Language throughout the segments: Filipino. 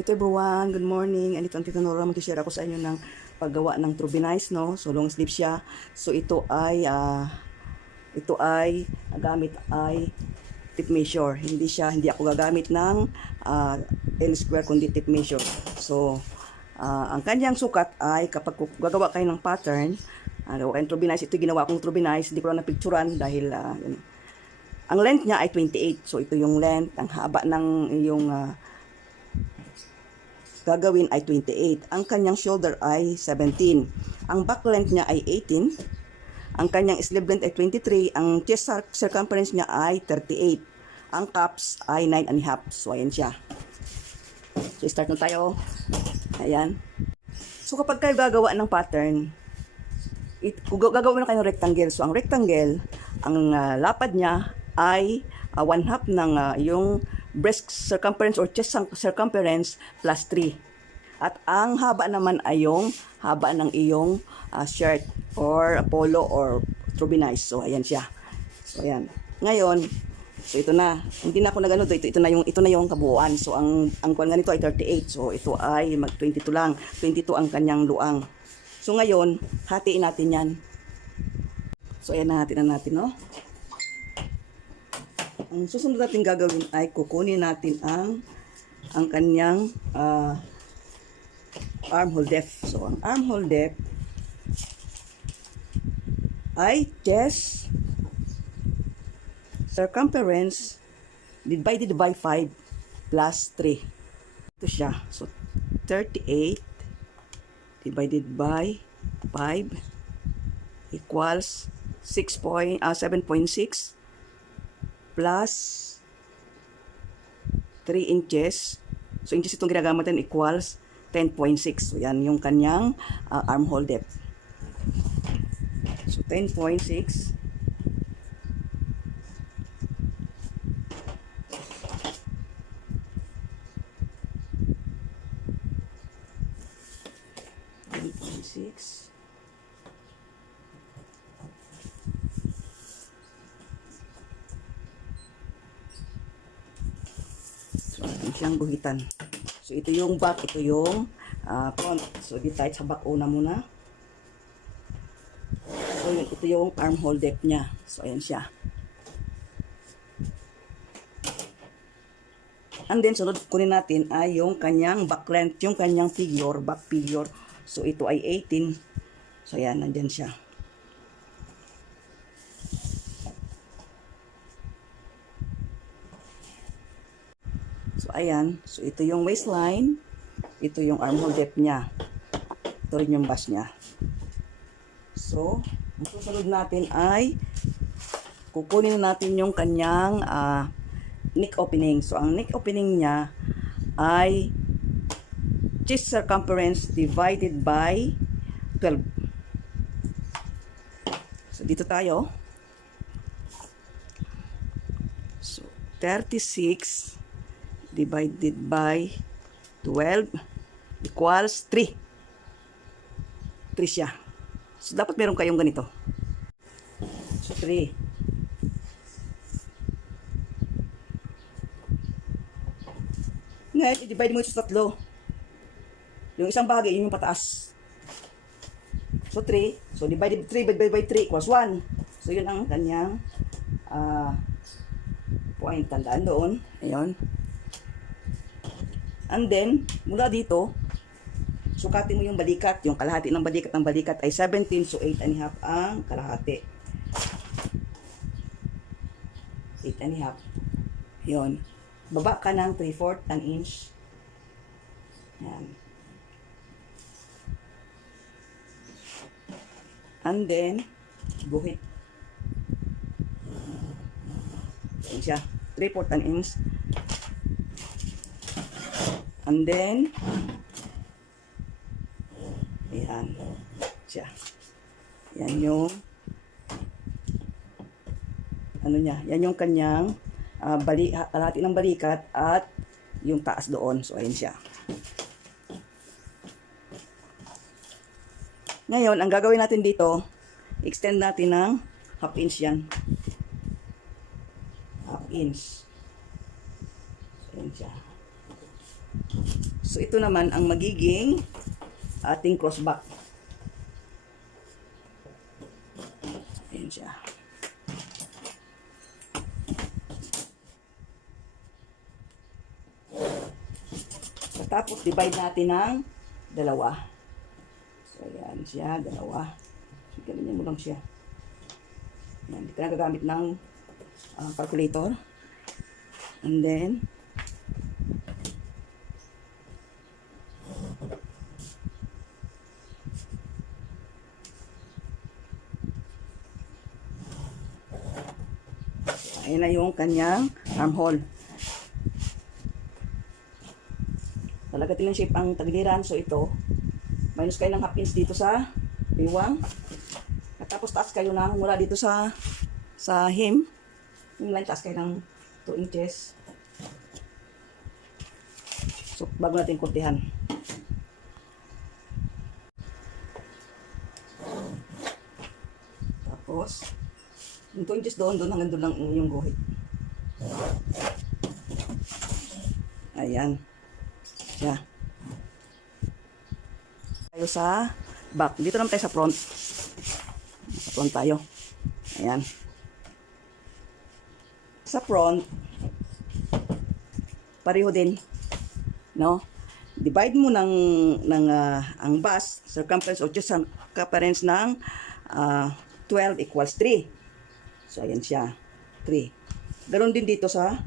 Ito everyone, good morning. Andito ang Tita Nora, mag-share ako sa inyo ng paggawa ng Trubinize, no? So long sleeve siya. So ito ay gamit ay tape measure. Hindi ako gagamit ng L square kundi tape measure. So ang kanyang sukat ay kapag gagawa kayo ng pattern, gawa kayong Trubinize, ito ginawa kong Trubinize, hindi ko lang napicturan dahil ang length niya ay 28. So ito yung length, ang haba ng yung gagawin ay 28. Ang kanyang shoulder ay 17. Ang back length niya ay 18. Ang kanyang sleeve length ay 23. Ang chest circumference niya ay 38. Ang cups ay 9.5. So, ayan siya. So, start na tayo. Ayan. So, kapag kayo gagawa ng pattern, gagawin na kayo ng rectangle. So, ang rectangle, ang lapad niya ay 1/2 ng yung breast circumference or chest circumference plus 3. At ang haba naman ay yung haba ng iyong shirt or polo or Trubinize. So, ayan siya. So, ayan. Ngayon, so ito na. Hindi na ako nagano ito na yung kabuuan. So, ang kuwan ganito ay 38. So, ito ay mag 22 lang. 22 ang kanyang luang. So, ngayon, hatiin natin yan. So, ayan na natin no? Ang susunod natin gagawin ay kukunin natin ang kanyang armhole depth. So, ang armhole depth ay chest circumference divided by 5 plus 3. Ito siya. So, 38 divided by 5 equals 7.6 plus 3 inches. So, inches itong ginagamit natin equals 10.6. So, yan yung kanyang armhole depth. So, 10.6 10.6 siyang guhitan. So, ito yung back, ito yung front. So, di tayo sa back una muna. So, ito yung armhole depth niya. So, ayan siya. And then, sunod kunin natin ay yung kanyang back length, yung kanyang figure, back figure. So, ito ay 18. So, ayan, nandyan siya. So, ayan. So, ito yung waistline. Ito yung armhole depth niya. Ito rin yung bust niya. So, ang susunod natin ay kukunin natin yung kanyang neck opening. So, ang neck opening niya ay chest circumference divided by 12. So, dito tayo. So, 36 divided by 12 equals 3. 3 siya. So, dapat meron kayong ganito. So, 3. Ngayon, i-divide mo ito sa 3. Yung isang bahagi, yun yung pataas. So, 3. So, divided 3 by 3 equals 1. So, yun ang kanyang point. Tandaan doon. Ayun. And then, mula dito, sukatin mo yung balikat. Yung kalahati ng balikat ay 17. So, 8.5 ang kalahati. 8.5. Yun. Baba ka ng 3/4 an inch. Yan. And then, guhit. Yan siya. 3/4 an inch. And then, ayan siya. Yan yung ano niya. Yan yung kanyang kalahati ng balikat at yung taas doon. So, ayan siya. Ngayon, ang gagawin natin dito, extend natin ng 1/2 inch yan. 1/2 inch. So, ayan siya. So, ito naman ang magiging ating crossback. Ayan siya. Tapos, divide natin ng dalawa. So, ayan siya, dalawa. So, ganyan mo lang siya. Ayan, dito na gagamit ng calculator. And then, ayan na yung kanyang armhole. Talagatin ng shape ang tagiliran. So, ito, minus kayo ng half inch dito sa biwang. At tapos, taas kayo ng mula dito sa hem. Yung line, taas kayo ng 2 inches. So, bago natin kurtihan. Tapos, yung 2 inches doon hanggang doon lang yung guhit. Ayan. Siya. Tayo sa back. Dito naman tayo sa front. Sa front tayo. Ayan. Sa front, pareho din. No? Divide mo ng ang bust, circumference o chest circumference ng 12 equals 3. So, ayan siya. 3. Ganon din dito sa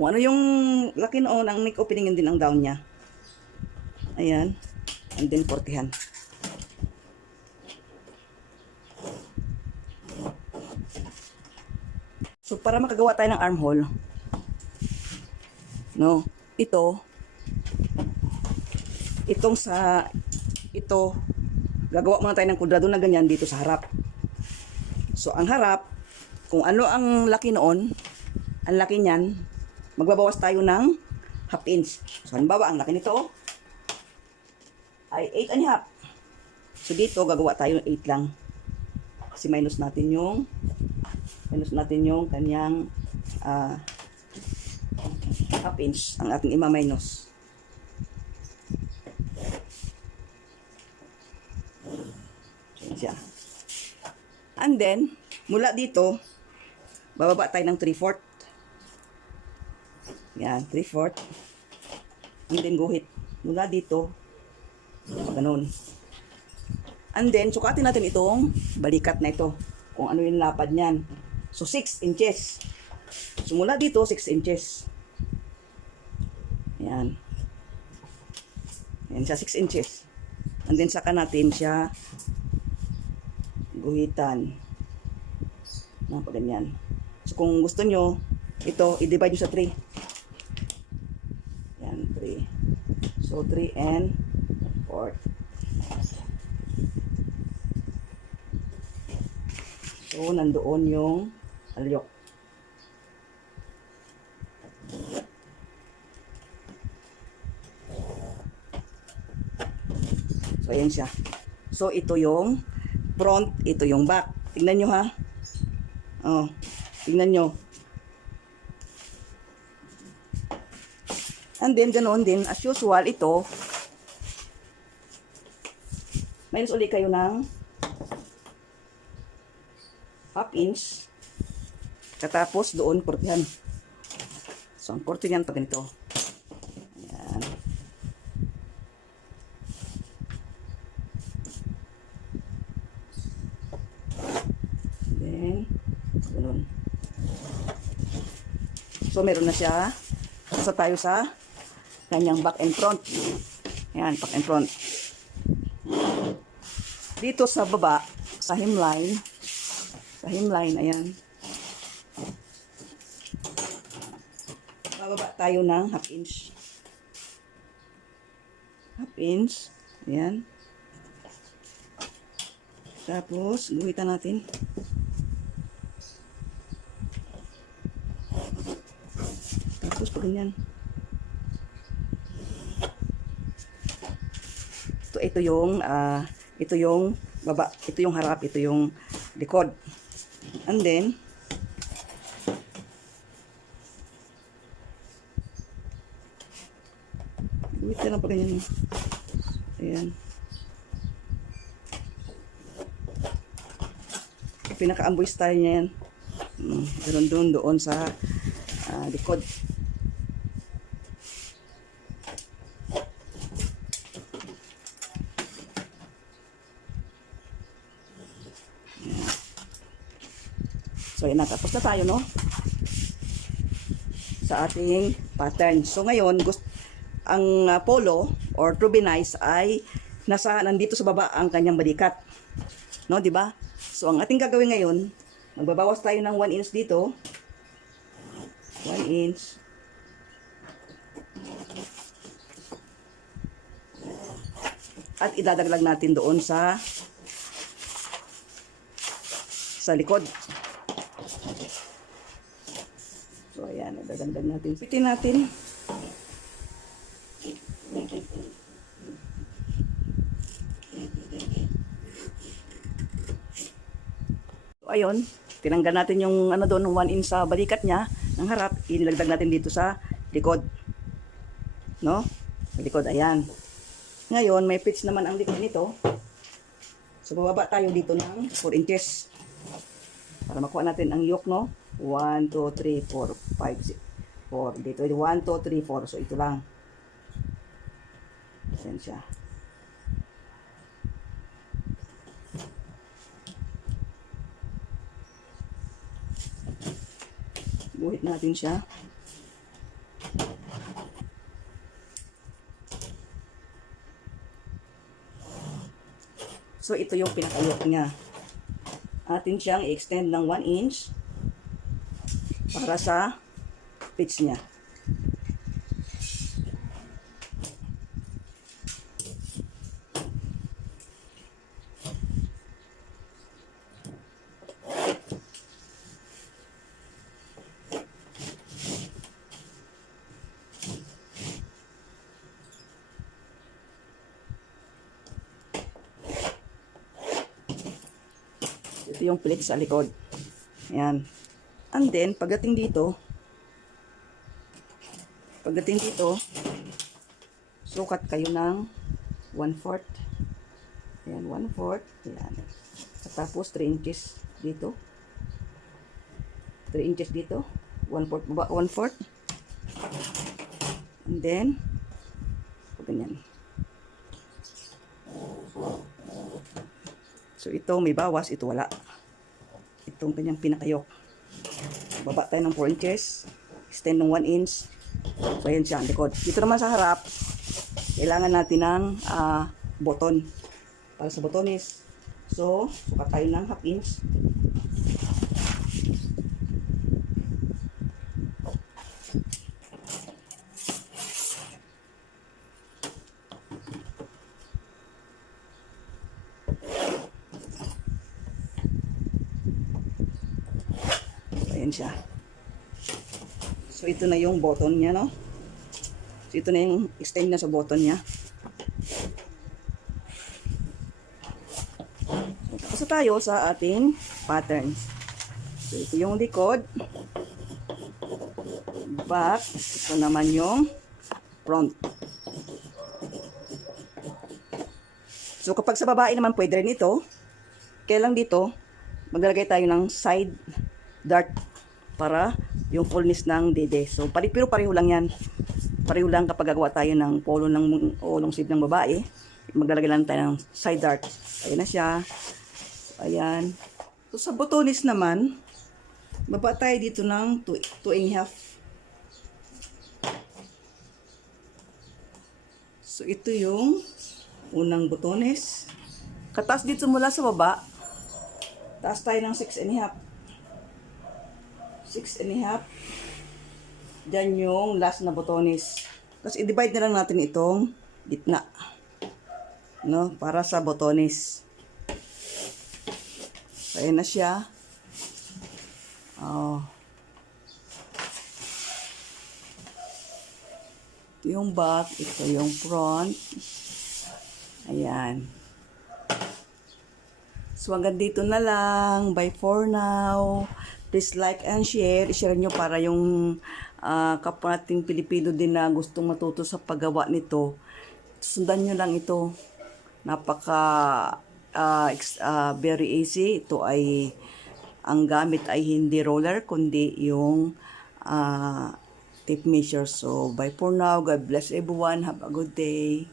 kung ano yung laki noon, ang neck opening din ang down niya. Ayan. And then, portihan. So, para makagawa tayo ng armhole, no, gagawa muna tayo ng kudrado na ganyan dito sa harap. So, ang harap, kung ano ang laki noon, ang laki niyan, magbabawas tayo ng half inch. So, halimbawa, ang laki nito ay 8.5. So, dito, gagawa tayo ng 8 lang. Kasi minus natin yung kanyang half inch ang ating ima-minus. So, siya. And then, mula dito, bababa tayo ng 3/4. Yan, 3/4. And then, guhit. Mula dito, ganun. And then, sukatin natin itong balikat na ito. Kung ano yung lapad niyan. So, 6 inches. So, mula dito, 6 inches. Ayan. Ayan siya, 6 inches. And then, saka natin siya guhitan. Pa ganyan. So, kung gusto nyo, ito, i-divide nyo sa 3. Ayan, 3. So, 3 and 4. So, nandoon yung alyok. So, ayan siya. So, ito yung front, ito yung back. Tingnan nyo ha. Oh, tingnan nyo. And then, ganoon din, as usual, ito, minus ulit kayo ng half inch. Katapos doon, portihan. So, ang portihan pag ganito. Ayan. Then, ganun. So, meron na siya. Sasa tayo sa kanyang back and front. Ayan, back and front. Dito sa baba, sa hemline, ayan. Bababa tayo ng half inch. Half inch. Ayan. Tapos, guhitan natin. Tapos, pag ganyan. Ito yung baba, ito yung harap, ito yung likod. And then, Wait lang pa ganyan. Ayan. Pinaka-amboy style niya yan. Doon doon sa likod. So, yan na. Tapos na tayo, no? Sa ating pattern. So, ngayon, ang polo or Trubinize ay nandito sa baba ang kanyang balikat. No, di ba? So, ang ating gagawin ngayon, magbabawas tayo ng 1 inch dito. 1 inch. At idadaglag natin doon sa likod. So, ayan. Idadagdag natin. Pitin natin. So, ayun. Tinanggal natin yung doon, 1 inch sa balikat niya ng harap. Inilagdag natin dito sa likod. No? Sa likod. Ayan. Ngayon, may pitch naman ang likod nito. So, bababa tayo dito ng 4 inches. Para makuha natin ang yoke, no? 1, 2, 3, 4, 5, 6, 4. Dito, 1, 2, 3, 4. So, ito lang. Ayan siya. Buhit natin siya. So, ito yung pinaka-yoke niya. Atin siyang i-extend ng 1 inch para sa pitch niya. Ito yung plate sa likod. Ayan. And then, pagdating dito, sukat kayo ng 1/4. Ayan, 1/4. Ayan. Tapos, 3 inches dito. 3 inches dito. 1/4 baba, 1/4. And then, ganyan. So, ito may bawas, ito wala. Itong kanyang pinakayok. Baba tayo ng 4 inches. Extend ng 1 inch. So, ayan siya ang likod. Dito naman sa harap, kailangan natin ng button. Para sa botones. So, sukat tayo ng 1/2 inch. Ayan siya. So, ito na yung button niya, no? So, ito na yung extend na sa button niya. So, tapos tayo sa ating patterns. So, ito yung likod. Back. Ito naman yung front. So, kapag sa babae naman, pwede rin ito. Kaya lang dito, maglalagay tayo ng side dart para yung fullness ng dede. So, pero pareho lang yan. Pareho lang kapag gagawa tayo ng polo o long sleeve ng babae. Maglalagay lang tayo ng side dart. Ayan na siya. Ayan. So, sa botones naman, baba tayo dito ng 2.5. So, ito yung unang botones. Katas dito mula sa baba, taas tayo ng 6.5. 6.5. Diyan yung last na botones. Tapos, i-divide na lang natin itong gitna. No? Para sa botones. Ayan na siya. Oh. Ito yung back. Ito yung front. Ayan. So, hanggang dito na lang. Bye for now. Please like and share. I-share nyo para yung kapwa nating Pilipino din na gustong matuto sa paggawa nito, sundan nyo lang ito. Napaka very easy. Ito ay ang gamit ay hindi roller kundi yung tape measure. So bye for now. God bless everyone. Have a good day.